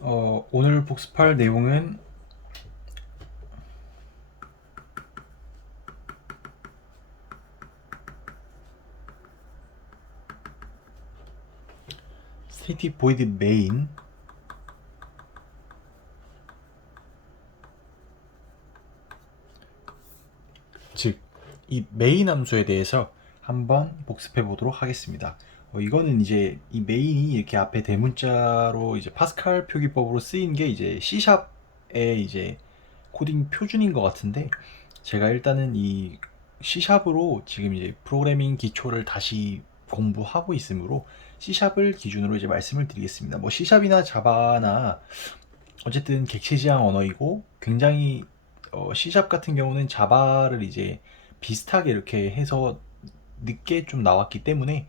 오늘 복습할 내용은 static void main, 즉 이 메인 함수에 대해서 한번 복습해 보도록 하겠습니다. 이거는 이제 이 메인이 이렇게 앞에 대문자로 이제 파스칼 표기법으로 쓰인 게 이제 C샵의 이제 코딩 표준인 것 같은데, 제가 일단은 이 C샵으로 지금 이제 프로그래밍 기초를 다시 공부하고 있으므로 C샵을 기준으로 이제 말씀을 드리겠습니다. 뭐 C샵이나 자바나 어쨌든 객체지향 언어이고, 굉장히 C샵 같은 경우는 자바를 이제 비슷하게 이렇게 해서 늦게 좀 나왔기 때문에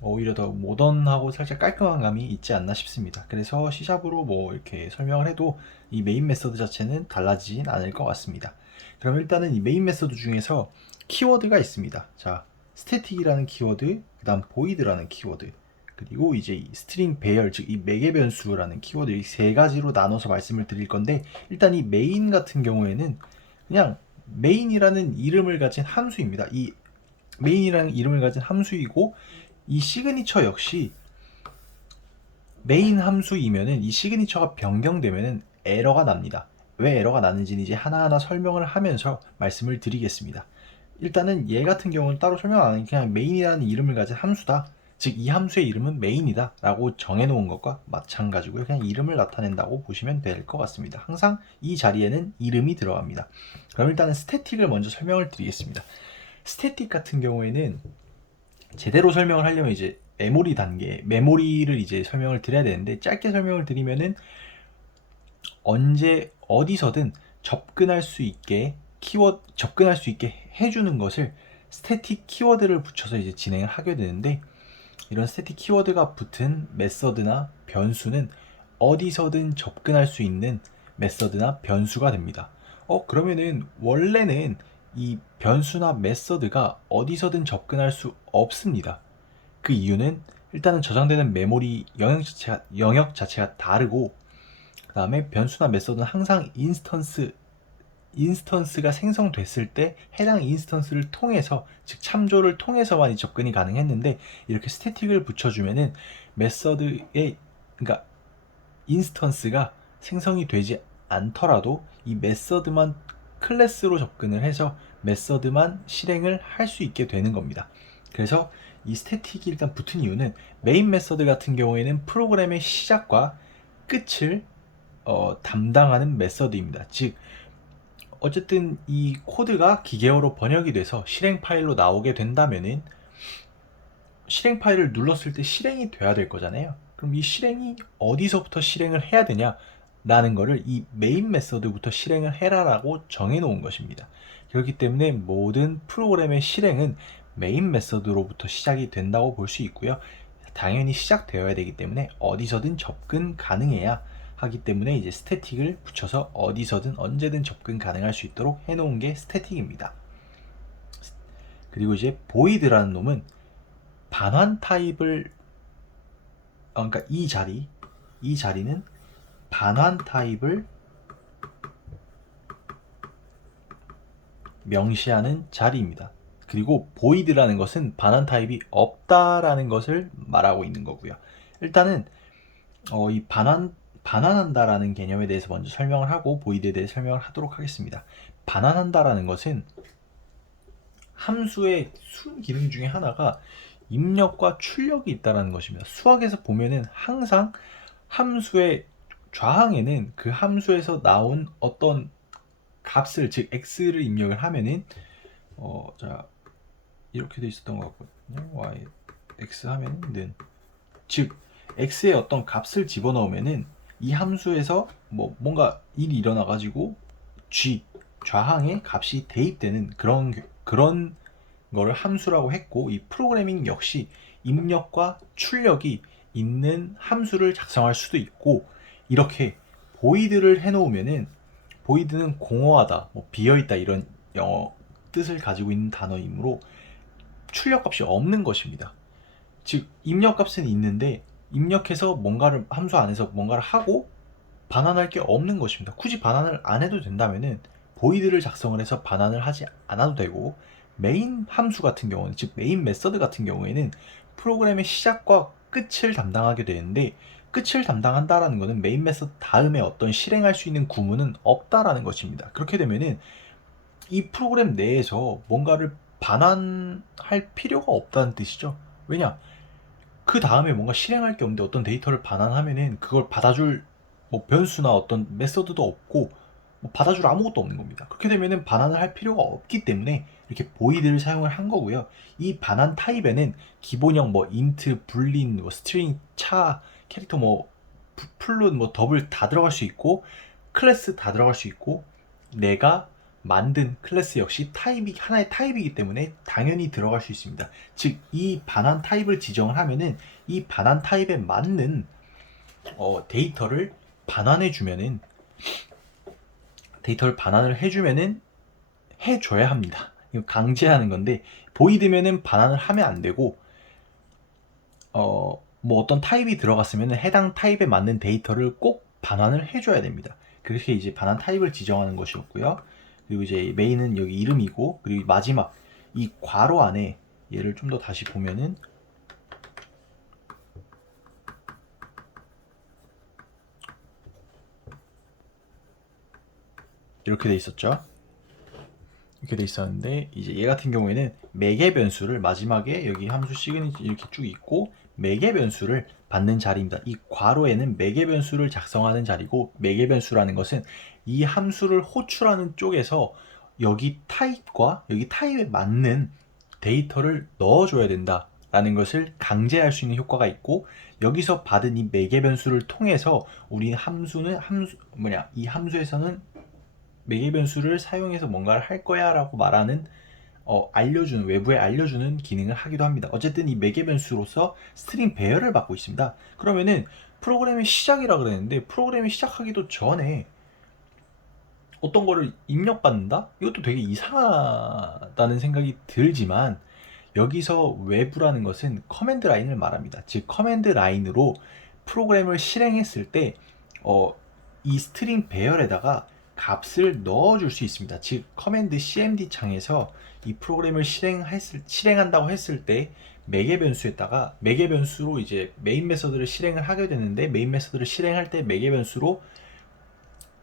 오히려 더 모던하고 살짝 깔끔한 감이 있지 않나 싶습니다. 그래서 C샵으로 뭐 이렇게 설명을 해도 이 메인 메서드 자체는 달라지진 않을 것 같습니다. 그럼 일단은 이 메인 메서드 중에서 키워드가 있습니다. 자, 스태틱이라는 키워드, 그 다음 보이드라는 키워드, 그리고 이제 이 스트링 배열, 즉 이 매개 변수라는 키워드, 이 세 가지로 나눠서 말씀을 드릴 건데, 일단 이 메인 같은 경우에는 그냥 메인이라는 이름을 가진 함수입니다. 이 메인이라는 이름을 가진 함수이고, 이 시그니처 역시 메인 함수이면은 이 시그니처가 변경되면은 에러가 납니다. 왜 에러가 나는지는 이제 하나하나 설명을 하면서 말씀을 드리겠습니다. 일단은 얘 같은 경우는 따로 설명 안 하니 그냥 메인이라는 이름을 가진 함수다. 즉 이 함수의 이름은 메인이다 라고 정해놓은 것과 마찬가지고요. 그냥 이름을 나타낸다고 보시면 될 것 같습니다. 항상 이 자리에는 이름이 들어갑니다. 그럼 일단은 스태틱을 먼저 설명을 드리겠습니다. 스태틱 같은 경우에는 제대로 설명을 하려면 이제 메모리 단계, 메모리를 이제 설명을 드려야 되는데, 짧게 설명을 드리면은 언제 어디서든 접근할 수 있게 접근할 수 있게 해주는 것을 스태틱 키워드를 붙여서 이제 진행을 하게 되는데, 이런 스태틱 키워드가 붙은 메서드나 변수는 어디서든 접근할 수 있는 메서드나 변수가 됩니다. 그러면은 원래는 이 변수나 메서드가 어디서든 접근할 수 없습니다. 그 이유는 일단은 저장되는 메모리 영역 자체가 다르고, 그 다음에 변수나 메서드는 항상 인스턴스가 생성됐을 때 해당 인스턴스를 통해서, 즉 참조를 통해서만 접근이 가능했는데, 이렇게 스태틱을 붙여주면은 메서드의, 그러니까 인스턴스가 생성이 되지 않더라도 이 메서드만 클래스로 접근을 해서 메서드만 실행을 할 수 있게 되는 겁니다. 그래서 이 스태틱이 일단 붙은 이유는, 메인 메서드 같은 경우에는 프로그램의 시작과 끝을 담당하는 메서드입니다. 즉 어쨌든 이 코드가 기계어로 번역이 돼서 실행 파일로 나오게 된다면은 실행 파일을 눌렀을 때 실행이 돼야 될 거잖아요. 그럼 이 실행이 어디서부터 실행을 해야 되냐 라는 거를 이 메인 메서드부터 실행을 해라라고 정해 놓은 것입니다. 그렇기 때문에 모든 프로그램의 실행은 메인 메서드로부터 시작이 된다고 볼 수 있고요. 당연히 시작되어야 되기 때문에 어디서든 접근 가능해야 하기 때문에 이제 스태틱을 붙여서 어디서든 언제든 접근 가능할 수 있도록 해놓은 게 스태틱입니다. 그리고 이제 보이드라는 놈은 반환 타입을, 그러니까 이 자리는 반환 타입을 명시하는 자리입니다. 그리고 보이드라는 것은 반환 타입이 없다라는 것을 말하고 있는 거고요. 일단은 이 반환한다라는 개념에 대해서 먼저 설명을 하고 보이드에 대해 설명을 하도록 하겠습니다. 반환한다라는 것은 함수의 순 기능 중에 하나가 입력과 출력이 있다는 것입니다. 수학에서 보면은 항상 함수의 좌항에는 그 함수에서 나온 어떤 값을, 즉 x를 입력을 하면은 자 이렇게 돼 있었던 것 같거든요. y x 하면은 즉 x의 어떤 값을 집어넣으면은 이 함수에서 뭔가 일이 일어나 가지고 좌항에 값이 대입되는 그런 거를 함수라고 했고, 이 프로그래밍 역시 입력과 출력이 있는 함수를 작성할 수도 있고, 이렇게 보이드를 해놓으면은, 보이드는 공허하다, 비어있다 이런 영어 뜻을 가지고 있는 단어이므로 출력값이 없는 것입니다. 즉 입력값은 있는데 입력해서 뭔가를 함수 안에서 뭔가를 하고 반환할 게 없는 것입니다. 굳이 반환을 안 해도 된다면은 보이드를 작성을 해서 반환을 하지 않아도 되고, 메인 함수 같은 경우는, 즉 메인 메서드 같은 경우에는 프로그램의 시작과 끝을 담당하게 되는데, 끝을 담당한다라는 것은 메인 메서드 다음에 어떤 실행할 수 있는 구문은 없다라는 것입니다. 그렇게 되면은 이 프로그램 내에서 뭔가를 반환할 필요가 없다는 뜻이죠. 왜냐? 그 다음에 뭔가 실행할 게 없는데 어떤 데이터를 반환하면은 그걸 받아줄 뭐 변수나 어떤 메서드도 없고 뭐 받아줄 아무것도 없는 겁니다. 그렇게 되면은 반환을 할 필요가 없기 때문에 이렇게 보이드를 사용을 한 거고요. 이 반환 타입에는 기본형 뭐 인트, 불린, 뭐 스트링, 차, 캐릭터 뭐 플룻, 뭐 더블 다 들어갈 수 있고, 클래스 다 들어갈 수 있고, 내가 만든 클래스 역시 타입이 하나의 타입이기 때문에 당연히 들어갈 수 있습니다. 즉 이 반환 타입을 지정을 하면은 이 반환 타입에 맞는 데이터를 반환해 주면은, 데이터를 반환을 해주면은 해줘야 합니다. 이거 강제하는 건데, 보이드면은 반환을 하면 안 되고, 뭐 어떤 타입이 들어갔으면 해당 타입에 맞는 데이터를 꼭 반환을 해줘야 됩니다. 그렇게 이제 반환 타입을 지정하는 것이었고요. 그리고 이제 메인은 여기 이름이고, 그리고 마지막 이 괄호 안에 얘를 좀 더 다시 보면은 이렇게 돼 있었죠. 이렇게 돼 있었는데, 이제 얘 같은 경우에는 매개 변수를 마지막에 여기 함수 시그니처 이렇게 쭉 있고 매개 변수를 받는 자리입니다. 이 괄호에는 매개 변수를 작성하는 자리고, 매개 변수라는 것은 이 함수를 호출하는 쪽에서 여기 타입과 여기 타입에 맞는 데이터를 넣어줘야 된다라는 것을 강제할 수 있는 효과가 있고, 여기서 받은 이 매개 변수를 통해서 우리 이 함수에서는 매개 변수를 사용해서 뭔가를 할 거야 라고 말하는, 알려주는, 외부에 알려주는 기능을 하기도 합니다. 어쨌든 이 매개 변수로서 스트링 배열을 받고 있습니다. 그러면은 프로그램의 시작이라 그랬는데, 프로그램이 시작하기도 전에 어떤 거를 입력받는다? 이것도 되게 이상하다는 생각이 들지만, 여기서 외부라는 것은 커맨드 라인을 말합니다. 즉 커맨드 라인으로 프로그램을 실행했을 때 이 스트링 배열에다가 값을 넣어줄 수 있습니다. 즉 커맨드 cmd 창에서 이 프로그램을 실행한다고 했을 때 매개 변수에다가, 매개 변수로 이제 메인 메서드를 실행을 하게 되는데, 메인 메서드를 실행할 때 매개 변수로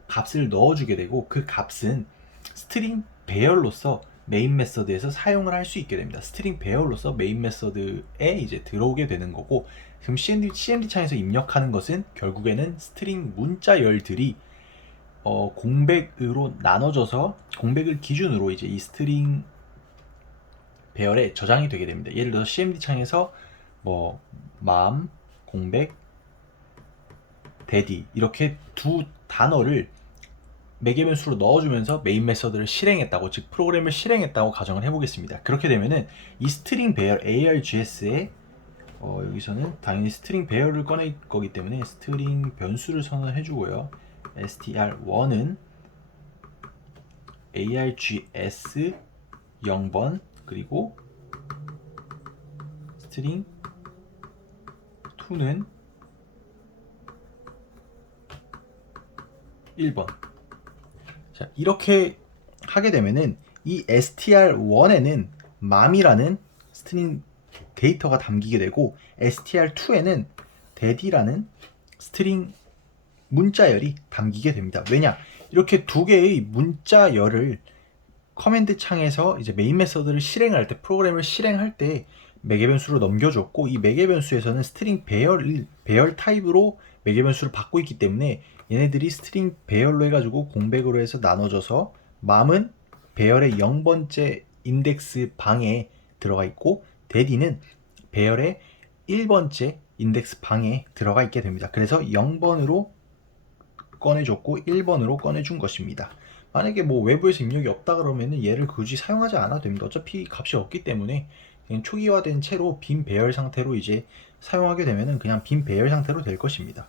값을 넣어주게 되고, 그 값은 스트링 배열로서 메인 메서드에서 사용을 할 수 있게 됩니다. 스트링 배열로서 메인 메서드에 이제 들어오게 되는 거고, 지금 CMD 창에서 입력하는 것은 결국에는 스트링 문자열들이 공백으로 나눠져서, 공백을 기준으로 이제 이 스트링 배열에 저장이 되게 됩니다. 예를 들어서 CMD 창에서 뭐 맘, 공백, 데디 이렇게 두 단어를 매개 변수로 넣어주면서 메인 메서드를 실행했다고, 즉 프로그램을 실행했다고 가정을 해보겠습니다. 그렇게 되면은 이 스트링 배열 args에 여기서는 당연히 스트링 배열을 꺼낼 거기 때문에 스트링 변수를 선언해 주고요. str1은 args 0번, 그리고 스트링 2는 1번. 자, 이렇게 하게 되면은 이 str1에는 맘이라는 스트링 데이터가 담기게 되고, str2에는 daddy라는 스트링 문자열이 담기게 됩니다. 왜냐? 이렇게 두 개의 문자열을 커맨드 창에서 이제 메인 메서드를 실행할 때, 프로그램을 실행할 때 매개 변수로 넘겨줬고, 이 매개 변수에서는 스트링 배열 타입으로 매개 변수를 받고 있기 때문에 얘네들이 스트링 배열로 해가지고 공백으로 해서 나눠져서, 맘은 배열의 0번째 인덱스 방에 들어가 있고, 데디는 배열의 1번째 인덱스 방에 들어가 있게 됩니다. 그래서 0번으로 꺼내줬고 1번으로 꺼내준 것입니다. 만약에 뭐 외부에서 입력이 없다 그러면은 얘를 굳이 사용하지 않아도 됩니다. 어차피 값이 없기 때문에 그냥 초기화된 채로 빈 배열 상태로 이제 사용하게 되면은 그냥 빈 배열 상태로 될 것입니다.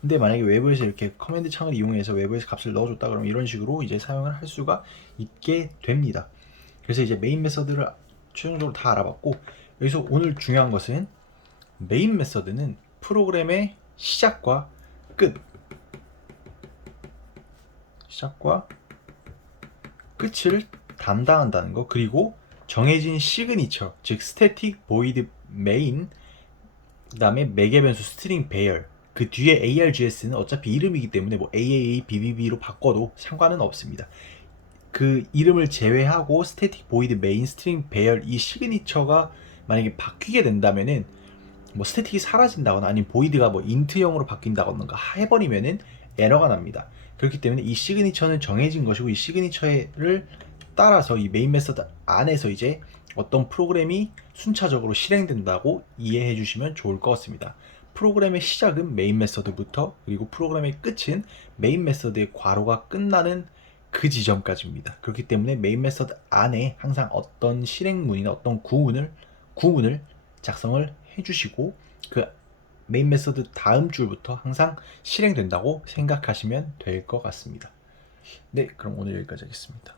근데 만약에 외부에서 이렇게 커맨드 창을 이용해서 외부에서 값을 넣어줬다 그러면 이런 식으로 이제 사용을 할 수가 있게 됩니다. 그래서 이제 메인 메서드를 최종적으로 다 알아봤고, 여기서 오늘 중요한 것은 메인 메서드는 프로그램의 시작과 끝을 담당한다는 거, 그리고 정해진 시그니처, 즉 스태틱 보이드 메인, 그 다음에 매개 변수 스트링 배열, 그 뒤에 args는 어차피 이름이기 때문에 뭐 aaa, bb로 바꿔도 상관은 없습니다. 그 이름을 제외하고 스태틱 보이드 메인 스트링 배열, 이 시그니처가 만약에 바뀌게 된다면은 뭐 스태틱이 사라진다거나 아니면 보이드가 뭐 인트형으로 바뀐다거나 해버리면은 에러가 납니다. 그렇기 때문에 이 시그니처는 정해진 것이고, 이 시그니처를 따라서 이 메인 메서드 안에서 이제 어떤 프로그램이 순차적으로 실행된다고 이해해 주시면 좋을 것 같습니다. 프로그램의 시작은 메인 메서드부터, 그리고 프로그램의 끝은 메인 메서드의 괄호가 끝나는 그 지점까지입니다. 그렇기 때문에 메인 메서드 안에 항상 어떤 실행문이나 어떤 구문을 작성을 해주시고, 그 메인 메서드 다음 줄부터 항상 실행된다고 생각하시면 될 것 같습니다. 네, 그럼 오늘 여기까지 하겠습니다.